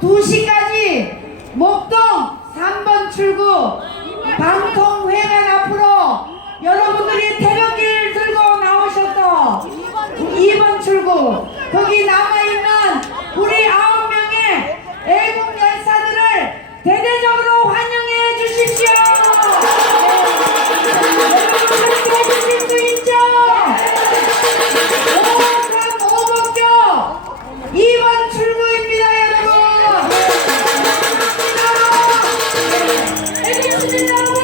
2시까지 목동 3번 출구 방통회관 앞으로 여러분들이 태극기를 들고 나오셔서 2번 출구 거기 남아있는 우리 9명의 애국 열사들을 대대적으로 환영해 주십시오. 여러분 함께 해주실 수 있죠? 5번 오복교 2번 출구입니다. 여러분 애국 시민 여러분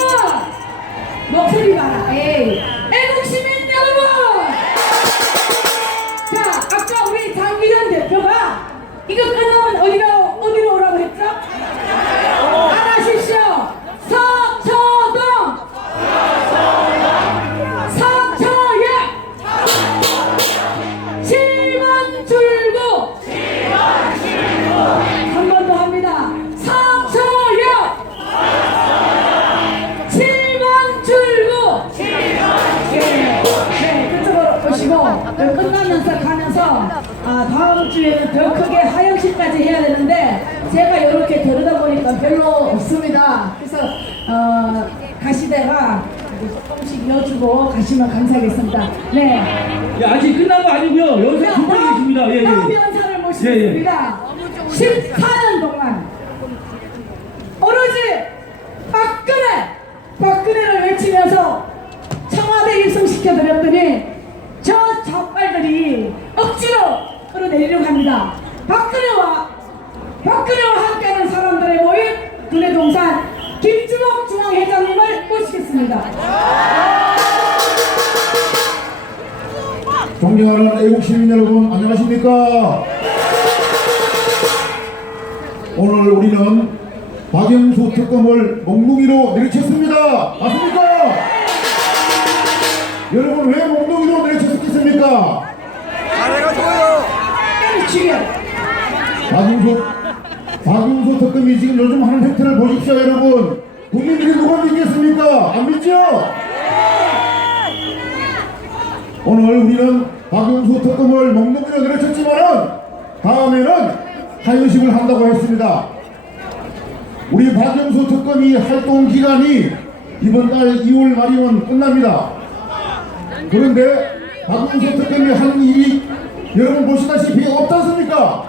목소리 봐라. 애국 시민 여러분, 자 아까 우리 장기전 대표가 이거 끝나면 어디로 오라고 했죠? 안 하십시오. 서초동 서초역 7번 출구 한 번 더 합니다. 서초역 7번 출구 네, 그쪽으로 오시고 끝나면서 가면서 다음 주에는 더 크게 화영식까지 해야 되는데 제가 이렇게 들여다 보니까 별로 없습니다. 그래서 가시다가 조금씩 이어주고 가시면 감사하겠습니다. 네. 예, 아직 끝난 거 아니고요. 여기서 두 분이 계십니다. 예, 다음 예. 연사를 모시겠습니다. 14년 동안 오로지 박근혜를 외치면서 청와대 입성시켜드렸더니 저 적발들이 억지로 끌어내리려고 합니다. 박근혜와 함께하는 사람들의 모임 두뇌동산 김주목 중앙회장님을 모시겠습니다. 존경하는 애국시민 여러분, 안녕하십니까? 오늘 우리는 박영수 특검을 몽둥이로 내리쳤습니다. 맞습니까? 여러분, 왜 몽둥이로 내리쳤겠습니까? 박영수 특검이 지금 요즘 하는 획태를 보십시오. 여러분, 국민들이 누가 믿겠습니까? 안 믿죠? 오늘 우리는 박영수 특검을 몽둥이로 내려쳤지만은 다음에는 하연식을 한다고 했습니다. 우리 박영수 특검이 활동 기간이 이번 달 2월 말이면 끝납니다. 그런데 박영수 특검이 한 일이 여러분 보시다시피 없지 않습니까?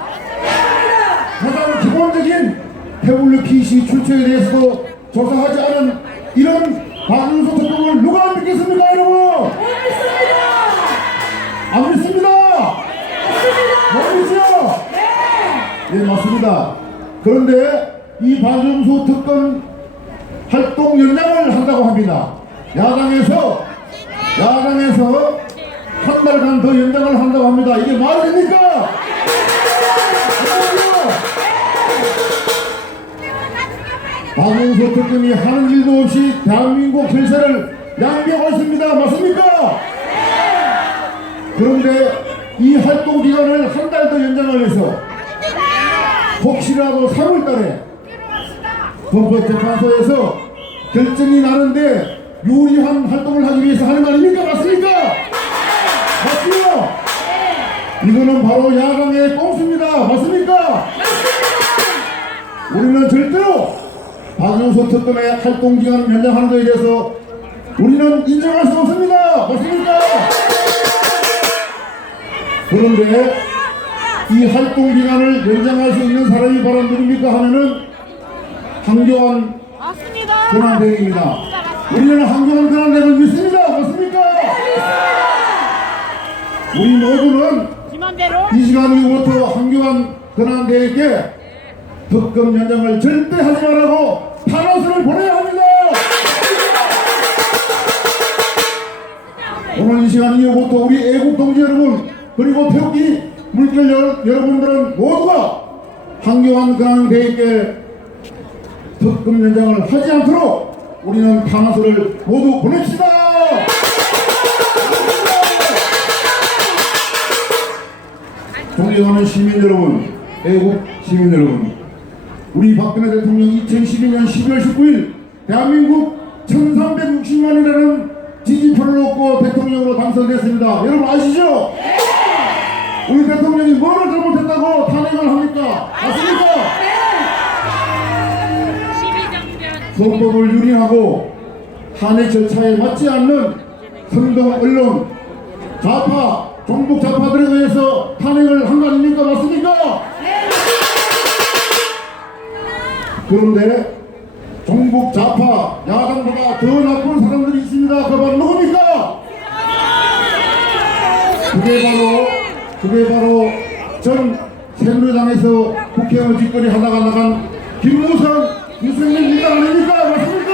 가장 기본적인 태블릿 출처에 대해서도 조사하지 않은 이런 박영수 특검을 누가 안 믿겠습니까, 여러분? 안 믿습니다. 못 믿죠? 네, 맞습니다. 그런데 이 박영수 특검 활동 연장을 한다고 합니다. 야당에서 한 달간 더 연장을 한다고 합니다. 이게 말이 됩니까? 박영수 특검이 하는 일도 없이 대한민국 결세를 양비하고 있습니다. 맞습니까? 그런데 이 활동 기간을 한 달 더 연장을 해서 혹시라도 3월달에 헌법재판소에서 결정이 나는데 유리한 활동을 하기 위해서 하는 거 아닙니까? 맞습니까? 맞죠? 이거는 바로 야당의 꼼수입니다. 맞습니까? 우리는 절대로 박영수 특검의 활동 기간 연장하는 것에 대해서 우리는 인정할 수 없습니다. 맞습니까? 그런데 이 활동 기간을 연장할 수 있는 사람이 바로 누굽니까 하면은 황교안 권한대행입니다. 우리는 황교안 권한대행을 믿습니다. 맞습니까? 우리 모두는 이 시간 이후부터 황교안 권한대행에게 특검 연장을 절대 하지 말라고 탄원서를 보내야 합니다. 오늘 이 시간 이후부터 우리 애국 동지 여러분 그리고 태극기 물결 여러분들은 모두가 황교안 권한대행에게 특검 연장을 하지 않도록 우리는 탄원서를 모두 보냅시다. 존경하는 시민 여러분, 애국 시민 여러분, 우리 박근혜 대통령 2012년 12월 19일 대한민국 1360만이라는 지지표를 얻고 대통령으로 당선됐습니다. 여러분 아시죠? 우리 대통령이 뭐를 잘못했다고 탄핵을 합니까? 맞습니까? 헌법을 유린하고 탄핵 절차에 맞지 않는 선동 언론, 좌파, 종북 좌파들에 의해서 탄핵을 한 거 아닙니까? 맞습니까? 그런데 종북 좌파 야당보다 더 나쁜 사람들이 있습니다. 그 바로 누굽니까? 그게 바로 전 새누리당에서 국회의원 직거리 하다가 나간 김무성, 유승민 일당 아닙니까? 맞습니까?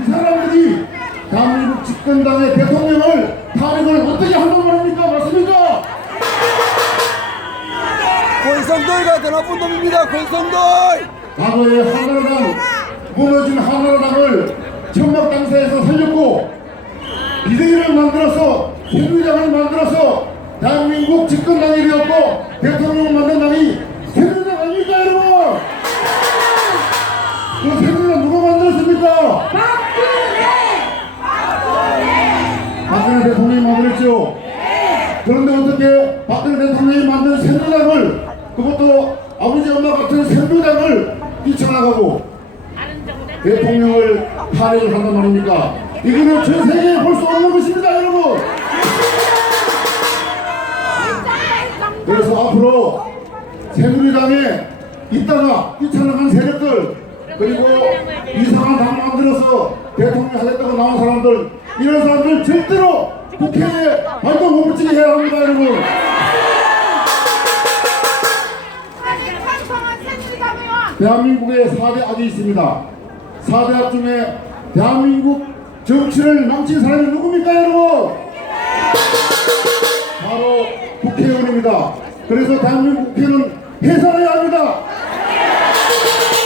이 사람들이 대한민국 집권당의 대통령을 탄핵을 어떻게 한단 말입니까? 맞습니까? 권성도이가 더 나쁜 놈입니다. 권성도이. 과거에 한나라당, 무너진 한나라당을 천막당사에서 살렸고 비대위를 만들어서 새누리당을 만들어서 대한민국 집권당이 되었고 대통령을 만든 당이 새누리당 아닙니까 여러분? 그 새누리당 누가 만들었습니까? 박근혜 대통령이 만들었죠. 그런데 어떻게 박근혜 대통령이 만든 새누리당을, 그것도 아버지 엄마 같은 새누리당을 뛰쳐나가고 대통령을 탄핵을 한단 말입니까? 이거는 전 세계에 볼 수 없는 것입니다 여러분. 그래서 앞으로 새누리당에 있다가 뛰쳐나간 세력들, 그리고 이상한 당 만들어서 대통령 하겠다고 나온 사람들, 이런 사람들 절대로 국회에 발도 못 붙이게 해야 합니다 여러분. 대한민국에 4대 악이 있습니다. 4대 악 중에 대한민국 정치를 망친 사람이 누굽니까 여러분? 바로 국회의원입니다. 그래서 대한민국 국회는 해산해야 합니다.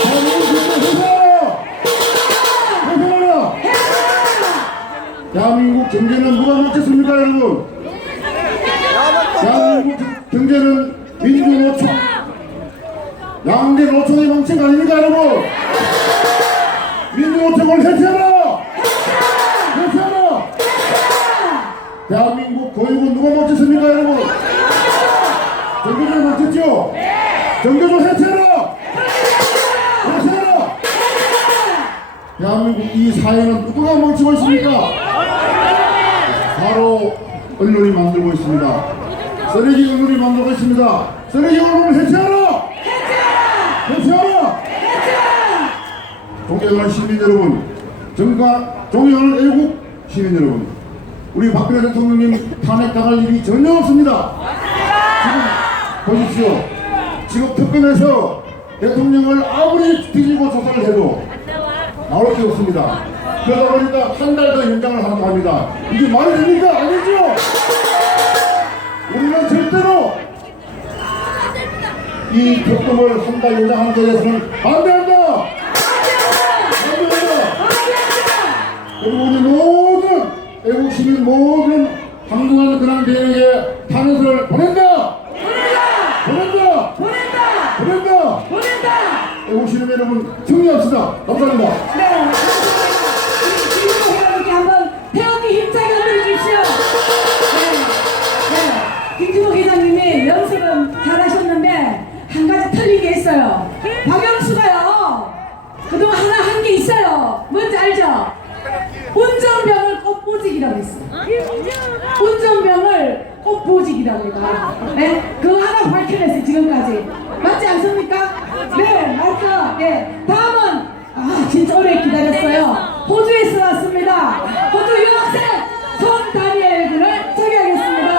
대한민국 국회 해산하라! 해산하라! 대한민국 경제는 누가 망쳤습니까 여러분? 대한민국 경제는 민주노총, 양대 노총이 망친 거 아닙니까 여러분? 민주노총을 해체하라! 해체하라! 대한민국 교육은 누가 망쳤습니까 여러분? 정교조 망쳤죠? 정교조 해체하라! 해체하라! 대한민국 이 사회는 누가 망치고 있습니까? 바로 언론이 만들고 있습니다. 쓰레기 언론이 만들고 있습니다. 쓰레기 언론을 해체하라! 해체하라! 존경하는 시민 여러분, 존경하는 애국 시민 여러분, 우리 박근혜 대통령님 탄핵당할 일이 전혀 없습니다. 지금 보십시오. 지금 특검에서 대통령을 아무리 뒤지고 조사를 해도 나올 게 없습니다. 그러다 보니까 한 달 더 연장을 하라고 합니다. 이게 말이 됩니까? 아니죠? 우리는 절대로 이 특검을 한 달 연장하는 것에 대해서는 반대한다! 반대한다! 그리고 우리 모든 애국 시민 모든 당분간 그런 대회에 탄핵을 보낸다! 보낸다! 애국 시민 여러분 승리합시다. 감사합니다. 네, 김진모 회장님께 한번 태극기 힘차게 흔들어 주십시오. 네. 김진모 회장님이 연습은 잘하셨는데 한 가지 틀린 게 있어요. 박영수가요, 그동안 하나 한 게 있어요. 뭔지 알죠? 운전병을 꽃보직이라고 했어요. 운전병을 꽃보직이랍니다. 네, 그거 하나 밝혀냈어요 지금까지. 맞지 않습니까? 네, 맞죠? 네. 다음은 진짜 오래 기다렸어요. 호주에서 왔습니다. 호주 유학생 손다니엘 군을 소개하겠습니다.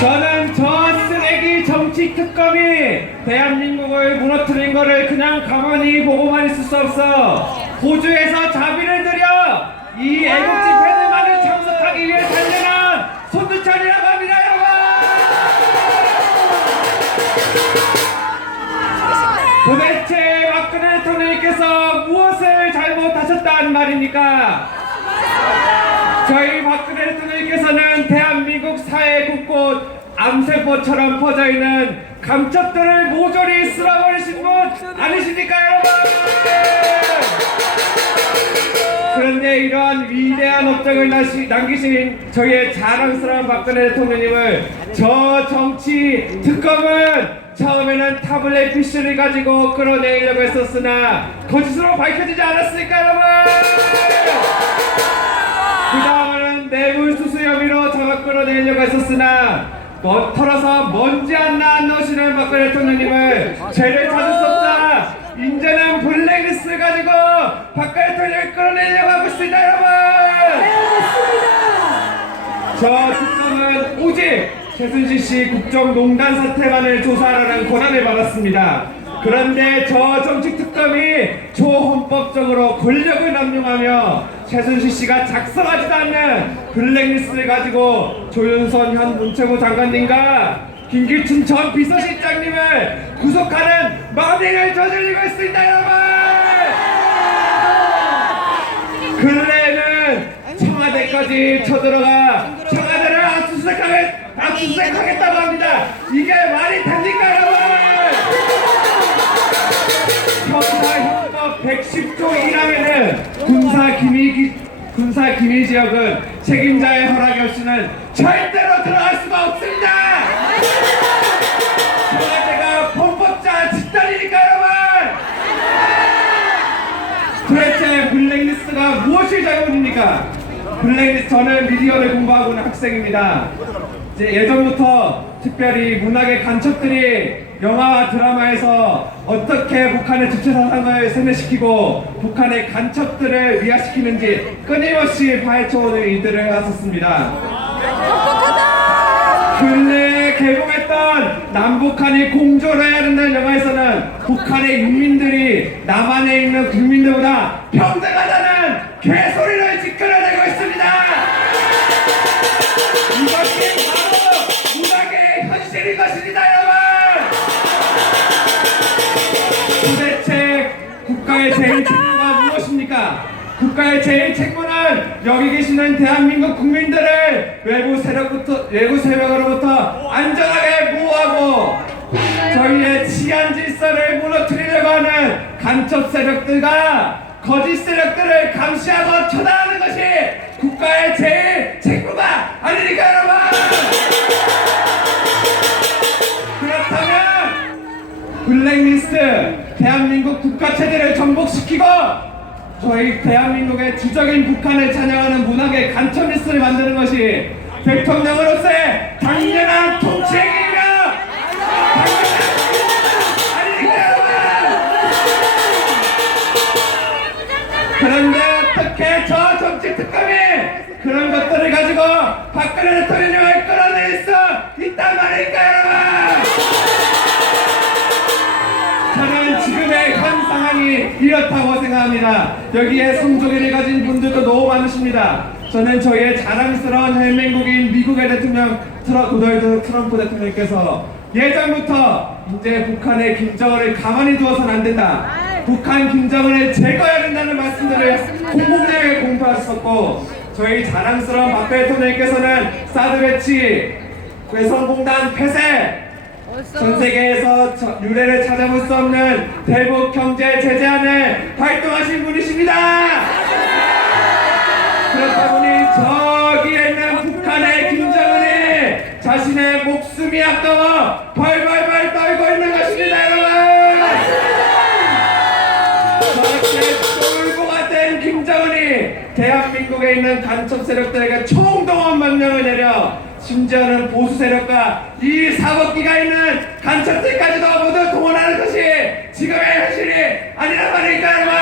저는 저 쓰레기 정치 특검이 대한민국을 무너뜨린 거를 그냥 가만히 보고만 있을 수 없어. 호주에서 자비를 들여 이 애국 집회들만을 참석하기 위해 달려난 손두철이라고 합니다, 여러분. 도대체 박근혜 대통령께서 무엇을 잘못하셨단 말입니까? 저희 박근혜 대통령께서는 대한민국 사회 곳곳 암세포처럼 퍼져있는 감첩들을 모조리 쓸어버리신 분 아니십니까 여러분? 그런데 우리에게 이러한 위대한 업적을 남기신 저희의 자랑스러운 박근혜 대통령님을 저 정치 특검은 처음에는 타블렛 PC를 가지고 끌어내려고 했었으나 거짓으로 밝혀지지 않았습니까, 여러분? 그 다음에는 뇌물수수 혐의로 잡아 끌어내려고 했었으나 털어서 먼지 하나 안 넣으시는 박근혜 대통령님을 죄를 찾을 수 없다. 이제는 블랙리스트 가지고 박근혜 대통령을 끌어내려고 하고 있습니다, 여러분. 저 특검은 오직 최순실 씨 국정농단 사태만을 조사하라는 권한을 받았습니다. 그런데 저 정치특검이 초헌법적으로 권력을 남용하며 최순실 씨가 작성하지도 않는 블랙리스트를 가지고 조윤선 현 문체부 장관님과 김기춘 전 비서실장님을 구속하는 만행을 저지르고 있습니다, 여러분! 근래에는 청와대까지 쳐들어가 청와대를 압수수색하겠다고 합니다. 이게 말이 됩니까, 여러분? 형사형법 110조 1항에는 군사 기밀 지역은 책임자의 허락이 없이는 절대로 들어갈 수가 없습니다. 청와대가 범법자 집단이니까, 여러분. 도대체 블랙리스트가 무엇이 잘못입니까? 블랙리스트, 저는 미디어를 공부하고 있는 학생입니다. 예전부터 특별히 문학의 간첩들이 영화와 드라마에서 어떻게 북한의 주체 사상을 세뇌시키고 북한의 간첩들을 미화시키는지 끊임없이 파헤쳐오는 일들을 하셨습니다. 근래에 개봉했던 남북한이 공조를 해야 된다는 영화에서는 북한의 인민들이 남한에 있는 국민들보다 평등하다는 개소리를 지켜내고 있습니다. 이것이 바로 문학의 현실인 것입니다, 여러분. 도대체 국가의 제일 책무가 무엇입니까? 국가의 제일 책무는 여기 계시는 대한민국 국민들을 외부 세력으로부터 안전하게 보호하고 저희의 치안 질서를 무너뜨리려고 하는 간첩 세력들과 거짓 세력들을 감시하고 처단하는 것이 국가의 제일 책무가 아니니까, 여러분! 그렇다면 블랙리스트, 대한민국 국가체제를 정복시키고 저희 대한민국의 주적인 북한을 찬양하는 문학의 간첩 리스트를 만드는 것이 대통령으로서의 당연한 통치행위이며 그런데 어떻게 저 정치특검이 그런 것들을 가지고 박근혜 대통령을 끌어낼 수 있단 말입니까, 여러분? 저는 지금의 현 상황이 이렇다고 생각합니다. 여기에 성조기를 가진 분들도 너무 많으십니다. 저는 저희의 자랑스러운 헬맹국인 미국의 대통령 도널드 트럼프 대통령께서 예전부터 이제 북한의 김정은을 가만히 두어서는 안 된다, 북한 김정은을 제거해야 된다는 말씀들을 공공연하게 공표하셨고, 저희 자랑스러운 박근혜 대통령께서는 사드 배치, 외선공단 폐쇄, 전 세계에서 유례를 찾아볼 수 없는 대북 경제 제재안을 활동하신 분이십니다. 그렇다 보니 저기에 있는 북한의 김정은이 자신의 목숨이 아까워 벌벌벌 떨고 있는 것입니다, 여러분. 저렇게 쫄보가 된 김정은이 대한민국에 있는 간첩 세력들에게 총동원 명령을 내려 심지어는 보수 세력과 이 사법기가 있는 간첩들까지도 모두 동원하는 것이 지금의 현실이 아니란 말이니까, 여러분.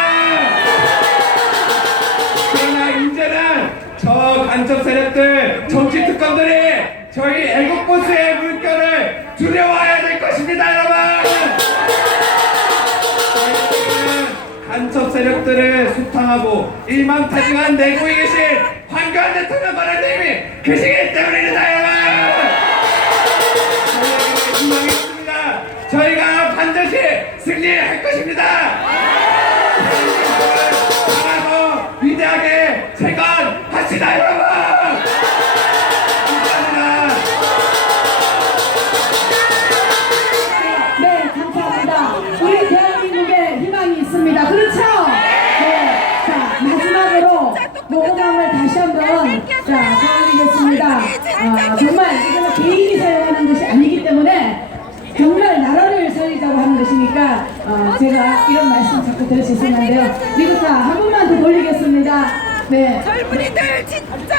그러나 이제는 저 간첩 세력들, 정치 특검들이 저희 애국 보수의 물결을 두려워해야 될 것입니다, 여러분. 저희는 간첩 세력들을 수탕하고 일망타진한 내국에 계신 황교안 대통령 권한대행이 계시기 때문입니다, 여러분. 저희에게 희망이 있습니다. 저희가 반드시 승리할 것입니다. 강하고 위대하게 재건합시다, 여러분. 감사합니다. 네, 감사합니다. 우리 대한민국에 희망이 있습니다. 그렇죠? 네. 자, 마지막으로 마지막으로 모금함을 다시 한번 보여드리겠습니다. 정말 이거는 개인이 사용하는 것이 아니기 때문에 정말 나라를 살리자고 하는 것이니까 제가 이런 말씀 자꾸 드려 죄송한데요. 리그카 한 번만 더 돌리겠습니다. 네. 젊은이들 진짜